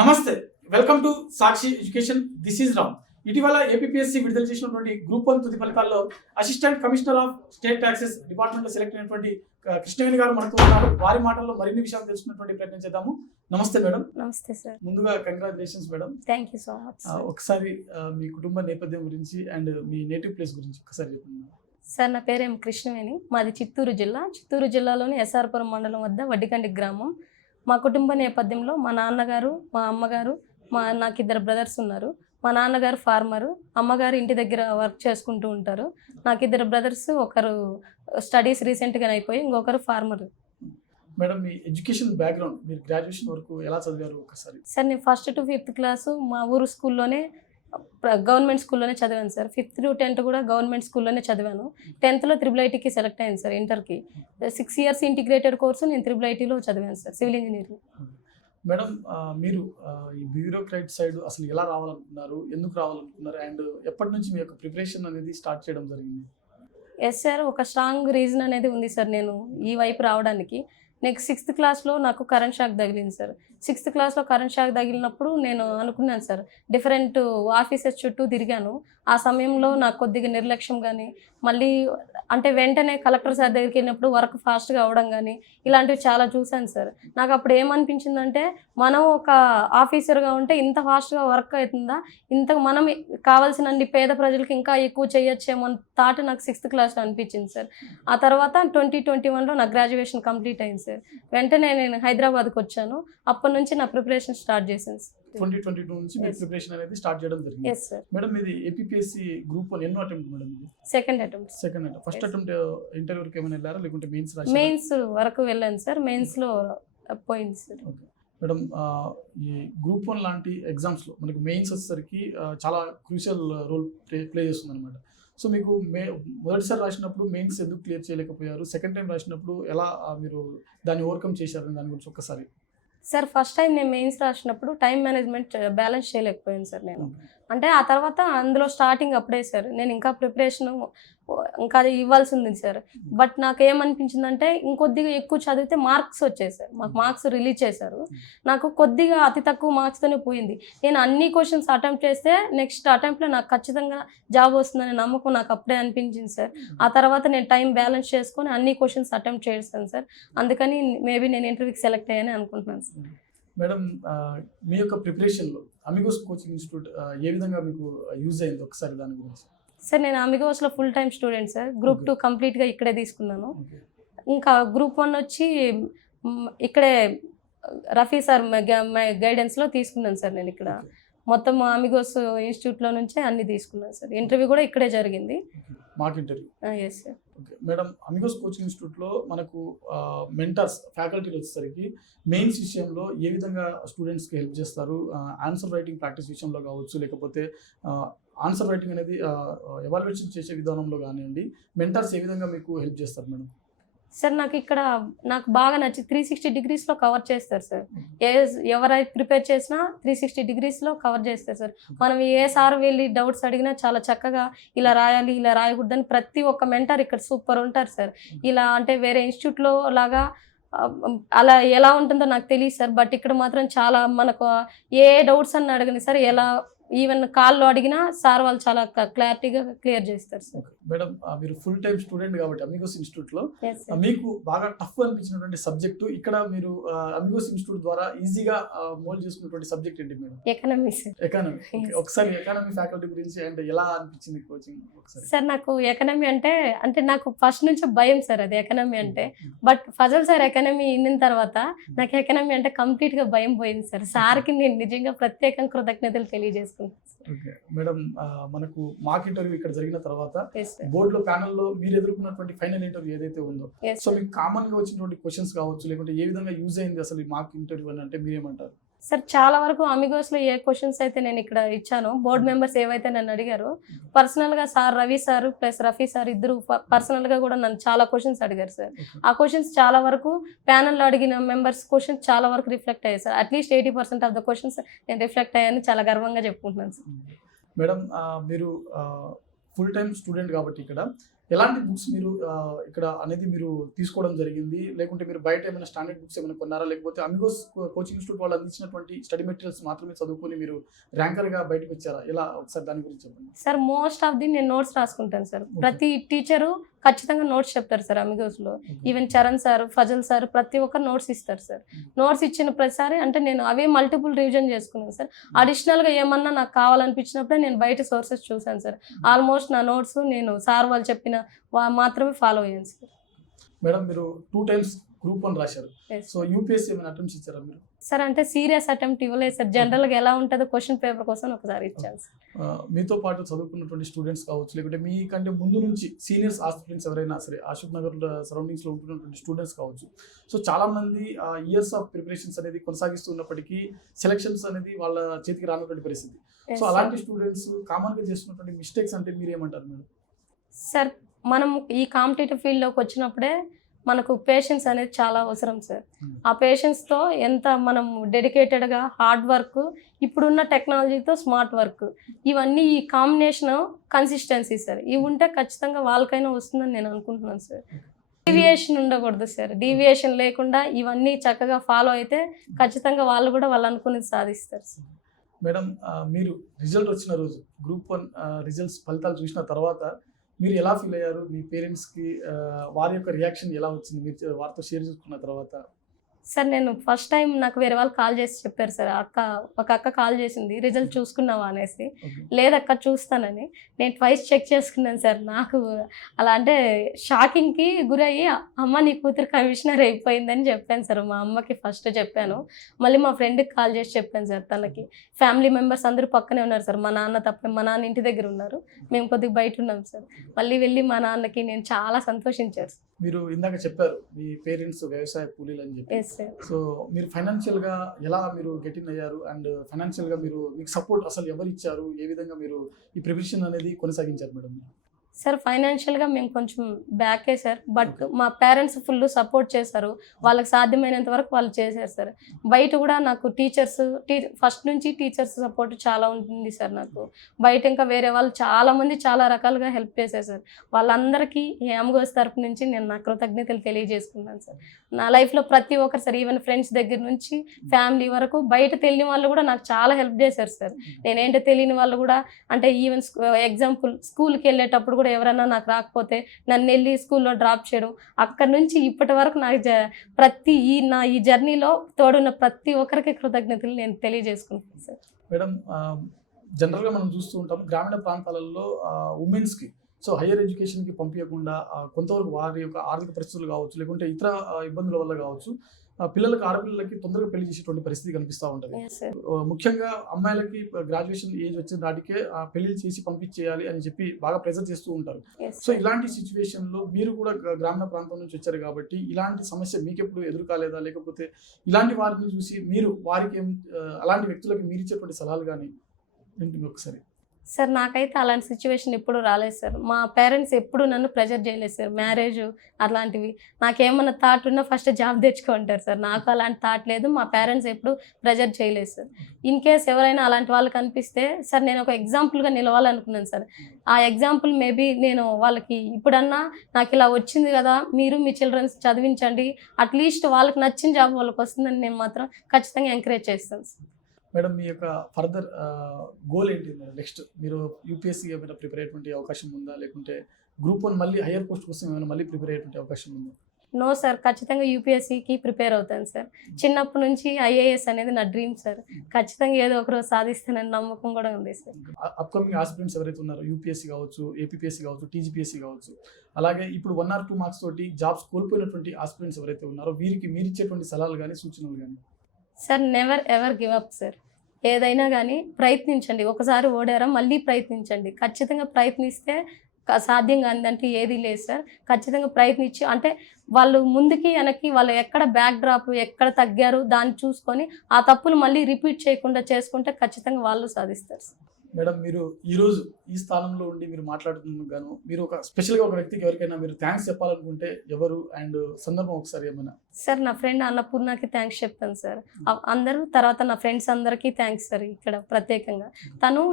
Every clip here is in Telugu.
నమస్తే, welcome to Sakshi education. This is Ram. ఇటీవల ఏపీఎస్సీ విడుదల చేసినటువంటి గ్రూప్ 1 తుది ఫలితాల్లో assistant commissioner of state taxes department లో సెలెక్ట్ అయినటువంటి కృష్ణవేణి గారు మనకు ఉన్నారు. వారి మాటల్లో మరిన్ని విషయాలు తెలుసుకున్నటువంటి ప్రయత్నం చేద్దాము. నమస్తే మేడం. నమస్తే సార్. ముందుగా congratulations madam. Thank you so much. ఒకసారి మీ కుటుంబ నేపథ్యం గురించి అండ్ మీ నేటివ్ ప్లేస్ గురించి ఒకసారి చెప్పండి. సార్, నా పేరేం కృష్ణవేణి. మాది చిత్తూరు జిల్లాలోని ఎస్ఆర్పురం మండలం వద్ద వడ్డికండి గ్రామం. మా కుటుంబ నేపథ్యంలో మా నాన్నగారు, మా అమ్మగారు, నాకు 2 బ్రదర్స్ ఉన్నారు. మా నాన్నగారు ఫార్మరు, అమ్మగారు ఇంటి దగ్గర వర్క్ చేసుకుంటూ ఉంటారు. నాకు 2 బ్రదర్స్, ఒకరు స్టడీస్ రీసెంట్గా అయిపోయి ఇంకొకరు ఫార్మర్. మేడం, మీ ఎడ్యుకేషన్ బ్యాక్గ్రౌండ్, మీరు గ్రాడ్యుయేషన్ వరకు ఎలా చదివారు ఒకసారి? సార్, నేను 1st to 5th క్లాసు మా ఊరు స్కూల్లోనే, గవర్నమెంట్ స్కూల్లోనే చదివాను సార్. 5th to 10th కూడా గవర్నమెంట్ స్కూల్లోనే చదివాను. 10thలో IIITకి సెలెక్ట్ అయింది సార్. ఇంటర్కి 6 years ఇంటిగ్రేటెడ్ కోర్సు నేను IIITలో చదివాను సార్, సివిల్ ఇంజనీరింగ్. మేడం, మీరు ఈ బ్యూరోక్రాట్ సైడ్ అసలు ఎలా రావాలనుకున్నారు, ఎందుకు రావాలనుకున్నారు, అండ్ ఎప్పటి నుంచి మీ యొక్క ప్రిపరేషన్ అనేది స్టార్ట్ చేయడం జరిగింది? ఎస్ సార్, ఒక స్ట్రాంగ్ రీజన్ అనేది ఉంది సార్ నేను ఈ వైపు రావడానికి. నెక్స్ట్ 6th క్లాస్లో నాకు కరెంట్ షాక్ తగిలింది సార్. 6th క్లాస్లో కరెంట్ షాక్ తగిలినప్పుడు నేను అనుకున్నాను సార్, డిఫరెంట్ ఆఫీసెస్ చుట్టూ తిరిగాను. ఆ సమయంలో నాకు కొద్దిగా నిర్లక్ష్యం కానీ, మళ్ళీ అంటే వెంటనే కలెక్టర్ సార్ దగ్గరికి వెళ్ళినప్పుడు వర్క్ ఫాస్ట్గా అవ్వడం కానీ, ఇలాంటివి చాలా చూశాను సార్. నాకు అప్పుడు ఏమనిపించిందంటే, మనం ఒక ఆఫీసర్గా ఉంటే ఇంత ఫాస్ట్గా వర్క్ అవుతుందా, మనం కావాల్సినన్ని పేద ప్రజలకు ఇంకా ఎక్కువ చేయొచ్చేమో అని థాట్ నాకు 6th క్లాస్లో అనిపించింది సార్. ఆ తర్వాత 2021లో నా గ్రాడ్యుయేషన్ కంప్లీట్ అయింది సార్. వెంటనే నేను హైదరాబాద్కి వచ్చాను. అప్పటి నుంచి నా ప్రిపరేషన్ స్టార్ట్ చేశాను సార్. 2022 నుంచి మీ ప్రిపరేషన్ అనేది స్టార్ట్ చేయడం జరిగింది. Yes sir. మేడం, ఇది ఏపీఎస్సీ గ్రూప్ 1 ఎన్నో అటెంప్ట్ మేడం? ఇది second attempt. First attempt interview వరకు ఏమైనా వెళ్ళారా, లేకుంటే మెయిన్స్ రాశారా? మెయిన్స్ వరకు వెళ్ళాను సార్. మెయిన్స్లో పోయింది సార్. ఓకే మేడం, ఈ గ్రూప్ 1 లాంటి ఎగ్జామ్స్లో మనకి మెయిన్స్ వచ్చేసరికి చాలా క్రూషియల్ రోల్ ప్లే చేస్తుంది అనమాట. సో మీకు మొదటిసారి రాసినప్పుడు మెయిన్స్ ఎందుకు క్లియర్ చేయలేకపోయారు? సెకండ్ టైం రాసినప్పుడు ఎలా మీరు దాన్ని ఓవర్కమ్ చేశారు, దాని గురించి ఒక్కసారి. సార్, ఫస్ట్ టైం నేను మెయిన్స్ రాసినప్పుడు టైం మేనేజ్మెంట్ బ్యాలెన్స్ చేయలేకపోయాను సార్ నేను. అంటే ఆ తర్వాత అందులో స్టార్టింగ్ అప్పుడే సార్, నేను ఇంకా ప్రిపరేషన్ ఇంకా అది ఇవ్వాల్సి ఉంది సార్. బట్ నాకు ఏమనిపించిందంటే, ఇంకొద్దిగా ఎక్కువ చదివితే మార్క్స్ వచ్చాయి సార్. మాకు మార్క్స్ రిలీజ్ చేశారు. నాకు కొద్దిగా అతి తక్కువ మార్క్స్తోనే పోయింది. నేను అన్ని క్వశ్చన్స్ అటెంప్ట్ చేస్తే నెక్స్ట్ అటెంప్ట్లో నాకు ఖచ్చితంగా జాబ్ వస్తుందనే నమ్మకం నాకు అప్పుడే అనిపించింది సార్. ఆ తర్వాత నేను టైం బ్యాలెన్స్ చేసుకొని అన్ని క్వశ్చన్స్ అటెంప్ట్ చేస్తాను సార్. అందుకని మేబీ నేను ఇంటర్వ్యూకి సెలెక్ట్ అయ్యానని అనుకుంటున్నాను సార్. మేడం, మీ యొక్క ప్రిపరేషన్లో అమిగోస్ కోచింగ్ ఇన్స్టిట్యూట్ ఏ విధంగా మీకు యూజ్ అయింది, ఒకసారి దాని గురించి. సార్, నేను అమిగోస్లో full time student sir. Group 2 కంప్లీట్గా ఇక్కడే తీసుకున్నాను. ఇంకా గ్రూప్ 1 వచ్చి ఇక్కడే రఫీ సార్ గైడెన్స్లో తీసుకున్నాను సార్. నేను ఇక్కడ మొత్తం అమిగోస్ ఇన్స్టిట్యూట్లో నుంచే అన్ని తీసుకున్నాను సార్. ఇంటర్వ్యూ కూడా ఇక్కడే జరిగింది, mock interview. Yes sir. Okay madam, Amigos coaching ఇన్స్టిట్యూట్లో మనకు మెంటర్స్ ఫ్యాకల్టీలు వచ్చేసరికి మెయిన్స్ విషయంలో ఏ విధంగా స్టూడెంట్స్కి హెల్ప్ చేస్తారు? ఆన్సర్ రైటింగ్ ప్రాక్టీస్ విషయంలో కావచ్చు, లేకపోతే ఆన్సర్ రైటింగ్ అనేది ఎవాల్యుయేషన్ చేసే విధానంలో కానివ్వండి, మెంటర్స్ ఏ విధంగా మీకు హెల్ప్ చేస్తారు మేడం? సార్, నాకు బాగా నచ్చి 360 degreesలో కవర్ చేస్తారు సార్. ఎవరైతే ప్రిపేర్ చేసినా 360 degreesలో కవర్ చేస్తారు సార్. మనం ఏ సార్ వెళ్ళి డౌట్స్ అడిగినా చాలా చక్కగా ఇలా రాయాలి, ఇలా రాయకూడదని ప్రతి ఒక్క మెంటర్ ఇక్కడ సూపర్ ఉంటారు సార్. ఇలా అంటే వేరే ఇన్స్టిట్యూట్లో లాగా అలా ఎలా ఉంటుందో నాకు తెలియదు సార్. బట్ ఇక్కడ మాత్రం చాలా మనకు ఏ డౌట్స్ అన్న అడగని సార్, ఎలా ఈవెన్ కాల్లో అడిగినా సార్ వాళ్ళు చాలా క్లారిటీగా క్లియర్ చేస్తారు సార్. మేడం, మీరు ఫుల్ టైం స్టూడెంట్ కాబట్టి అమిగోస్ ఇన్స్టిట్యూట్లో మీకు బాగా టఫ్ అనిపించినటువంటి సబ్జెక్టు, ఇక్కడ మీరు అమిగోస్ ఇన్స్టిట్యూట్ ద్వారా ఈజీగా మోల్డ్ చేసుకున్నటువంటి సబ్జెక్ట్ ఏంటి మేడం? Economy sir. ఎకానమీ. ఒకసారి ఎకానమీ ఫ్యాకల్టీ గురించి అండ్ ఎలా అనిపించింది కోచింగ్ ఒకసారి? సార్, నాకు ఎకనామీ అంటే నాకు ఫస్ట్ నుంచి భయం సార్ అది ఎకనామీ అంటే. బట్ ఫజల్ సార్ ఎకనామీ విన్న తర్వాత నాకు ఎకనామీ అంటే కంప్లీట్గా భయం పోయింది సార్. సార్కి నేను నిజంగా ప్రత్యేకంగా కృతజ్ఞతలు తెలియజేసుకున్నాను. ఓకే మేడం, మనకు మాక్ ఇంటర్వ్యూ ఇక్కడ జరిగిన తర్వాత బోర్డులో ప్యానెల్లో మీరు ఎదుర్కొన్నటువంటి ఫైనల్ ఇంటర్వ్యూ ఏదైతే ఉందో, సో మీకు కామన్ గా వచ్చినటువంటి క్వశ్చన్స్ కావచ్చు, లేకుంటే ఏ విధంగా యూజ్ అయింది అసలు ఈ మాక్ ఇంటర్వ్యూ అని అంటే మీరేమంటారు? సార్, చాలా వరకు అమిగోస్లో ఏ క్వశ్చన్స్ అయితే నేను ఇక్కడ ఇచ్చానో, బోర్డు మెంబర్స్ ఏవైతే నన్ను అడిగారో, పర్సనల్గా sir Ravi sir plus Rafi sir ఇద్దరు పర్సనల్గా కూడా నన్ను చాలా క్వశ్చన్స్ అడిగారు సార్. ఆ క్వశ్చన్స్ చాలా వరకు ప్యానల్లో అడిగిన మెంబర్స్ క్వశ్చన్స్ చాలా వరకు రిఫ్లెక్ట్ అయ్యాయి sir. At least 80% of the questions నేను రిఫ్లెక్ట్ అయ్యాను, చాలా గర్వంగా చెప్పుకుంటున్నాను సార్. మేడం, మీరు ఫుల్ టైం స్టూడెంట్ కాబట్టి ఇక్కడ ఎలాంటి బుక్స్ మీరు ఇక్కడ అనేది మీరు తీసుకోవడం జరిగింది? లేకుంటే మీరు బయట ఏమైనా స్టాండర్డ్ బుక్స్ ఏమైనా కొన్నారా? లేకపోతే అమిగోస్ కోచింగ్ ఇన్‌స్టిట్యూట్ వాళ్ళు అందించినటువంటి స్టడీ మెటీరియల్స్ మాత్రమే చదువుకొని మీరు ర్యాంకర్‌గా బయటకొచ్చారా? ఎలా ఒకసారి దాని గురించి చెప్పండి. సార్ మోస్ట్ ఆఫ్ ది నేను నోట్స్ రాసుకుంటాను సార్. ఓకే. ప్రతి టీచరు ఖచ్చితంగా నోట్స్ చెప్తారు సార్ అమిగోస్‌లో. Okay. Even Charan sir, Fazal sir ప్రతి ఒక్కరు నోట్స్ ఇస్తారు సార్. నోట్స్ ఇచ్చిన ప్రతిసారి అంటే నేను అవే మల్టిపుల్ రివిజన్ చేసుకున్నాను సార్. అడిషనల్‌గా ఏమన్నా నాకు కావాలనిపించినప్పుడే నేను బయట సోర్సెస్ చూసాను సార్. ఆల్మోస్ట్ నా నోట్స్ నేను సార్ వాళ్ళు చెప్పిన మాత్రమే ఫాలో అయ్యాను సార్. మేడం మీరు 2 టైమ్స్ గ్రూప్ 1 రాశారు. Yes. సో యూపీఎస్సీ ఏమైనా అటెంప్ట్స్ ఇచ్చారా మీరు? సార్ అంటే సీరియస్ అటెంప్ట్ ఇవ్వలేదు సార్. జనరల్‌గా ఎలా ఉంటుందో క్వశ్చన్ పేపర్ కోసం ఒకసారి ఇచ్చాను సార్. మీతో పాటు చదువుకున్నటువంటి స్టూడెంట్స్ కావచ్చు, లేకుంటే మీకంటే ముందు నుంచి సీనియర్స్ ఆస్పిరెంట్స్ ఎవరైనా సరే అశోక్ నగర్ సరౌండింగ్స్‌లో ఉంటున్నటువంటి స్టూడెంట్స్ కావచ్చు. సో చాలామంది ఇయర్స్ ఆఫ్ ప్రిపరేషన్స్ అనేది కొనసాగిస్తూ ఉన్నప్పటికీ సెలక్షన్స్ అనేది వాళ్ళ చేతికి రానటువంటి పరిస్థితి. Yes, so sir. అలాంటి స్టూడెంట్స్ కామన్‌గా చేస్తున్నటువంటి మిస్టేక్స్ అంటే మీరేమంటారు మేడం? సార్ మనం ఈ కాంపిటేటివ్ ఫీల్డ్‌లోకి వచ్చినప్పుడే మనకు పేషెన్స్ అనేది చాలా అవసరం సార్. ఆ పేషెన్స్‌తో ఎంత మనం డెడికేటెడ్‌గా హార్డ్ వర్క్, ఇప్పుడున్న టెక్నాలజీతో స్మార్ట్ వర్క్, ఇవన్నీ ఈ కాంబినేషన్ కన్సిస్టెన్సీ సార్. ఇవి ఉంటే ఖచ్చితంగా వాళ్ళకైనా వస్తుందని నేను అనుకుంటున్నాను సార్. డీవియేషన్ ఉండకూడదు సార్. డీవియేషన్ లేకుండా ఇవన్నీ చక్కగా ఫాలో అయితే ఖచ్చితంగా వాళ్ళు కూడా వాళ్ళు అనుకున్నది సాధిస్తారు సార్. మేడం మీరు రిజల్ట్ వచ్చిన రోజు గ్రూప్ 1 రిజల్ట్స్ ఫలితాలు చూసిన తర్వాత మీరు ఎలా ఫీల్ అయ్యారు? మీ పేరెంట్స్‌కి వారి యొక్క రియాక్షన్ ఎలా వచ్చింది? మీరు వారితో షేర్ చేసుకున్న తర్వాత? సార్ నేను ఫస్ట్ టైం నాకు వేరే వాళ్ళు కాల్ చేసి చెప్పారు సార్. ఒక అక్క కాల్ చేసింది, రిజల్ట్ చూసుకున్నావా అనేసి. ఓకే. లేదక్క చూస్తానని. నేను ట్వైస్ చెక్ చేసుకున్నాను సార్. నాకు అలా అంటే షాకింగ్‌కి గురయ్యి అమ్మ నీ కూతురు కమిషనర్ అయిపోయిందని చెప్పాను సార్. మా అమ్మకి ఫస్ట్ చెప్పాను. మళ్ళీ మా ఫ్రెండ్‌కి కాల్ చేసి చెప్పాను సార్ తనకి. ఫ్యామిలీ మెంబర్స్ అందరూ పక్కనే ఉన్నారు సార్. మా నాన్న తప్ప మా నాన్న ఇంటి దగ్గర ఉన్నారు. మేము కొద్దిగా బయట ఉన్నాం సార్. మళ్ళీ వెళ్ళి మా నాన్నకి నేను చాలా సంతోషించారు సార్. మీరు ఇందాక చెప్పారు మీ పేరెంట్స్ వ్యవసాయ కూలీలు అని చెప్పి. Yes sir. సో మీరు ఫైనాన్షియల్‌గా ఎలా మీరు గెట్ ఇన్ అయ్యారు? అండ్ ఫైనాన్షియల్‌గా మీకు సపోర్ట్ అసలు ఎవరు ఇచ్చారు? ఏ విధంగా మీరు ఈ ప్రిపరేషన్ అనేది కొనసాగించారు మేడం? సార్ ఫైనాన్షియల్‌గా మేము కొంచెం బ్యాకే సార్. బట్ మా పేరెంట్స్ ఫుల్ సపోర్ట్ చేశారు. వాళ్ళకి సాధ్యమైనంత వరకు వాళ్ళు చేశారు సార్. బయట కూడా నాకు ఫస్ట్ నుంచి టీచర్స్ సపోర్ట్ చాలా ఉంటుంది సార్ నాకు. బయట ఇంకా వేరే వాళ్ళు చాలామంది చాలా రకాలుగా హెల్ప్ చేశారు సార్. వాళ్ళందరికీ ఈ అమ్గోస్ తరపు నుంచి నేను నా కృతజ్ఞతలు తెలియజేసుకున్నాను సార్. నా లైఫ్‌లో ప్రతి ఒక్కరు సార్, ఈవెన్ ఫ్రెండ్స్ దగ్గర నుంచి ఫ్యామిలీ వరకు బయట తెలియని వాళ్ళు కూడా నాకు చాలా హెల్ప్ చేశారు సార్. నేనేంటో తెలియని వాళ్ళు కూడా అంటే ఈవెన్ ఎగ్జాంపుల్ స్కూల్‌కి వెళ్ళేటప్పుడు కూడా ఎవరైనా నాకు రాకపోతే నన్ను వెళ్ళి స్కూల్లో డ్రాప్ చేయడం, అక్కడి నుంచి ఇప్పటి వరకు నాకు నా ఈ జర్నీలో తోడున్న ప్రతి ఒక్కరికి కృతజ్ఞతలు నేను తెలియజేసుకుంటాను సార్. మేడం జనరల్‌గా మనం చూస్తూ ఉంటాం గ్రామీణ ప్రాంతాలలో ఉమెన్స్‌కి సో హైయర్ ఎడ్యుకేషన్‌కి పంపించకుండా కొంతవరకు వారి యొక్క ఆర్థిక పరిస్థితులు కావచ్చు, లేకుంటే ఇతర ఇబ్బందుల వల్ల కావచ్చు, పిల్లలకి ఆడపిల్లలకి తొందరగా పెళ్లి చేసేటువంటి పరిస్థితి కనిపిస్తూ ఉంటుంది. Yes, sir. ముఖ్యంగా అమ్మాయిలకి గ్రాడ్యుయేషన్ ఏజ్ వచ్చిన నాటికే పెళ్లి చేసి పంపించేయాలి అని చెప్పి బాగా ప్రెజర్ చేస్తూ ఉంటారు. Yes, so sir. ఇలాంటి సిచ్యువేషన్లో మీరు కూడా గ్రామీణ ప్రాంతం నుంచి వచ్చారు కాబట్టి ఇలాంటి సమస్య మీకు ఎప్పుడు ఎదురు కాలేదా? లేకపోతే ఇలాంటి వారిని చూసి మీరు వారికి అలాంటి వ్యక్తులకి మీరు ఇచ్చేటువంటి సలహాలు కానీ ఏంటి ఒకసారి? సార్ నాకైతే అలాంటి సిచ్యువేషన్ ఎప్పుడు రాలేదు సార్. మా పేరెంట్స్ ఎప్పుడు నన్ను ప్రెజర్ చేయలేదు సార్. మ్యారేజ్ అట్లాంటివి నాకేమన్నా థాట్ ఉన్నా ఫస్ట్ జాబ్ తెచ్చుకుంటారు సార్. నాకు అలాంటి థాట్ లేదు. మా పేరెంట్స్ ఎప్పుడు ప్రెజర్ చేయలేదు సార్. ఇన్ కేస్ ఎవరైనా అలాంటి వాళ్ళు కనిపిస్తే సార్ నేను ఒక ఎగ్జాంపుల్గా నిలవాలనుకున్నాను సార్. ఆ ఎగ్జాంపుల్ మేబీ నేను వాళ్ళకి ఇప్పుడన్నా నాకు ఇలా వచ్చింది కదా, మీరు మీ చిల్డ్రన్స్ చదివించండి, అట్లీస్ట్ వాళ్ళకి నచ్చిన జాబ్ వాళ్ళకి వస్తుందని నేను మాత్రం ఖచ్చితంగా ఎంకరేజ్ చేస్తాను సార్. మేడం మీ యొక్క ఫర్దర్ గోల్ ఏంటి మేడం? నెక్స్ట్ మీరు యూపీఎస్సీ ఏమైనా ప్రిపేర్ అయ్యేటువంటి అవకాశం ఉందా? లేకుంటే గ్రూప్ 1 మళ్ళీ హయ్యర్ పోస్ట్ కోసం ఏమైనా మళ్ళీ ప్రిపేర్ అయ్యేటువంటి అవకాశం ఉందా? నో సార్, ఖచ్చితంగా యూపీఎస్సీకి ప్రిపేర్ అవుతాను సార్. చిన్నప్పటి నుంచి ఐఏఎస్ అనేది నా డ్రీమ్ సార్. ఖచ్చితంగా ఏదో ఒకరోజు సాధిస్తానని నమ్మకం కూడా ఉంది సార్. అప్కమింగ్ ఆస్పిరెంట్స్ ఎవరైతే ఉన్నారో యూపీఎస్సీ కావచ్చు, ఏపీపీఎస్సీ కావచ్చు, టీజీపీఎస్సీ కావచ్చు, అలాగే ఇప్పుడు 1 or 2 మార్క్స్ తోటి జాబ్స్ కోల్పోయినటువంటి ఆస్పిరెంట్స్ ఎవరైతే ఉన్నారో వీరికి మీరు ఇచ్చేటువంటి సలహాలు కానీ సూచనలు కానీ? Sir never ever give up sir. ఏదైనా కానీ ప్రయత్నించండి. ఒకసారి ఓడారా మళ్ళీ ప్రయత్నించండి. ఖచ్చితంగా ప్రయత్నిస్తే సాధ్యం కానిదంటే ఏది లేదు సార్. ఖచ్చితంగా ప్రయత్నించి అంటే వాళ్ళు ముందుకి వెనక్కి వాళ్ళు ఎక్కడ బ్యాక్ డ్రాప్ ఎక్కడ తగ్గారు దాన్ని చూసుకొని ఆ తప్పులు మళ్ళీ రిపీట్ చేయకుండా చేసుకుంటే ఖచ్చితంగా వాళ్ళు సాధిస్తారు సార్. మేడం, మీరు ఈరోజు ఈ స్థానంలో ఉండి మీరు మాట్లాడుతున్నందుకు గాను మీరు ఒక స్పెషల్గా ఒక వ్యక్తికి ఎవరికైనా మీరు థ్యాంక్స్ చెప్పాలనుకుంటే ఎవరు అండ్ సందర్భం ఒకసారి ఏమైనా? సార్ నా ఫ్రెండ్ అన్నపూర్ణకి థ్యాంక్స్ చెప్తాను సార్. అందరూ తర్వాత నా ఫ్రెండ్స్ అందరికీ థ్యాంక్స్ సార్ ఇక్కడ ప్రత్యేకంగా. తను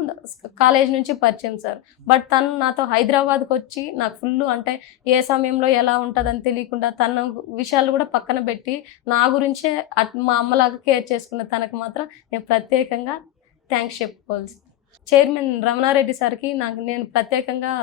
కాలేజ్ నుంచి పరిచయం సార్. బట్ తను నాతో హైదరాబాద్కి వచ్చి నాకు ఫుల్ అంటే ఏ సమయంలో ఎలా ఉంటుందని తెలియకుండా తన విషయాలు కూడా పక్కన పెట్టి నా గురించే మా అమ్మలాగా కేర్ చేసుకున్న తనకు మాత్రం నేను ప్రత్యేకంగా థ్యాంక్స్ చెప్పుకోవాలి. చైర్మన్ రమణారెడ్డి సార్కి నేను ప్రత్యేకంగా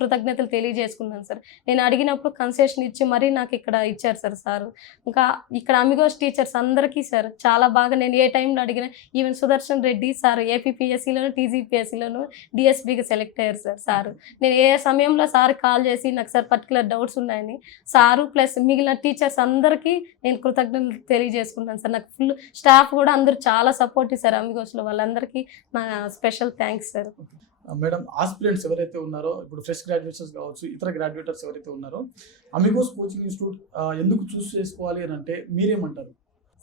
కృతజ్ఞతలు తెలియజేసుకున్నాను సార్. నేను అడిగినప్పుడు కన్సెషన్ ఇచ్చి మరీ నాకు ఇక్కడ ఇచ్చారు సార్ సారు. ఇంకా ఇక్కడ అమిగోస్ టీచర్స్ అందరికీ సార్ చాలా బాగా నేను ఏ టైంలో అడిగినా ఈవెన్ సుదర్శన్ రెడ్డి సార్ ఏపీపీఎస్సీలోను టీజీపీఎస్సీలోను డిఎస్బీగా సెలెక్ట్ అయ్యారు సార్ సారు. నేను ఏ సమయంలో సార్ కాల్ చేసి నాకు సార్ పర్టికులర్ డౌట్స్ ఉన్నాయని సారు ప్లస్ మిగిలిన టీచర్స్ అందరికీ నేను కృతజ్ఞతలు తెలియజేసుకున్నాను సార్. నాకు ఫుల్ స్టాఫ్ కూడా అందరూ చాలా సపోర్ట్ ఇస్తారు అమిగోస్లో. వాళ్ళందరికీ నా special thanks sir. Madam, aspirants ఎవరైతే ఉన్నారో ఇప్పుడు ఫ్రెష్ గ్రాడ్యుయేషన్స్ కావచ్చు, ఇతర గ్రాడ్యుయేటర్స్ ఎవరైతే ఉన్నారో అమిగోస్ కోచింగ్ ఇన్స్టిట్యూట్ ఎందుకు చూస్ చేసుకోవాలి అని అంటే మీరేమంటారు?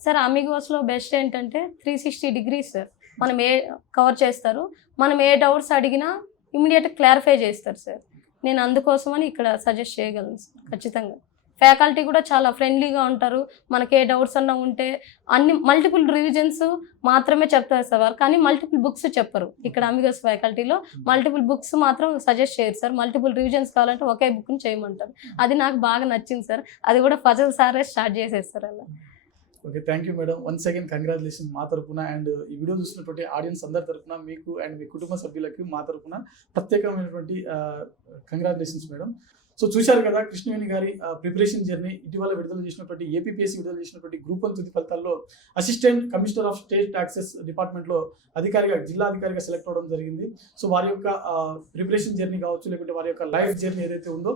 సార్ అమిగోస్లో బెస్ట్ ఏంటంటే 360 డిగ్రీస్ సార్. మనం ఏ కవర్ చేస్తారు, మనం ఏ డౌట్స్ అడిగినా ఇమీడియట్గా క్లారిఫై చేస్తారు సార్. నేను అందుకోసమని ఇక్కడ సజెస్ట్ చేయగలను సార్. ఖచ్చితంగా ఫ్యాకల్టీ కూడా చాలా ఫ్రెండ్లీగా ఉంటారు. మనకి ఏ డౌట్స్ అన్నా ఉంటే అన్ని మల్టిపుల్ రివిజన్స్ మాత్రమే చెప్తారు సార్, కానీ మల్టిపుల్ బుక్స్ చెప్పరు. ఇక్కడ అమిగోస్ ఫ్యాకల్టీలో మల్టిపుల్ బుక్స్ మాత్రం సజెస్ట్ చేయరు సార్. మల్టిపుల్ రివిజన్స్ కావాలంటే ఒకే బుక్ని చేయమంటారు. అది నాకు బాగా నచ్చింది సార్. అది కూడా ఫజల్ సారే స్టార్ట్ చేసేస్తారు అలా. Okay, thank you madam. Once again congratulation మా తరఫున అండ్ ఈ వీడియో చూసినటువంటి ఆడియన్స్ అందరి తరఫున మీకు అండ్ మీ కుటుంబ సభ్యులకి మా తరఫున ప్రత్యేకమైనటువంటి కంగ్రాచులేషన్స్ మేడం. సో చూశారు కదా కృష్ణవేణి గారి ప్రిపరేషన్ జర్నీ. ఇటీవల విడుదల చేసినటువంటి ఏపీపీఎస్సీ విడుదల చేసినటువంటి గ్రూప్ 1 తుది ఫలితాల్లో assistant commissioner of state taxes డిపార్ట్మెంట్లో జిల్లా అధికారిగా సెలెక్ట్ అవ్వడం జరిగింది. సో వారి యొక్క ప్రిపరేషన్ జర్నీ కావచ్చు, లేకుంటే వారి యొక్క లైఫ్ జర్నీ ఏదైతే ఉందో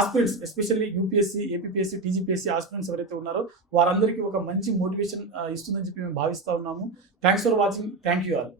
aspirants especially UPSC, APPSC, TGPSC aspirants ఎవరైతే ఉన్నారో వారందరికీ ఒక మంచి మోటివేషన్ ఇస్తుందని చెప్పి మేము భావిస్తూ ఉన్నాము. Thanks for watching. Thank you all.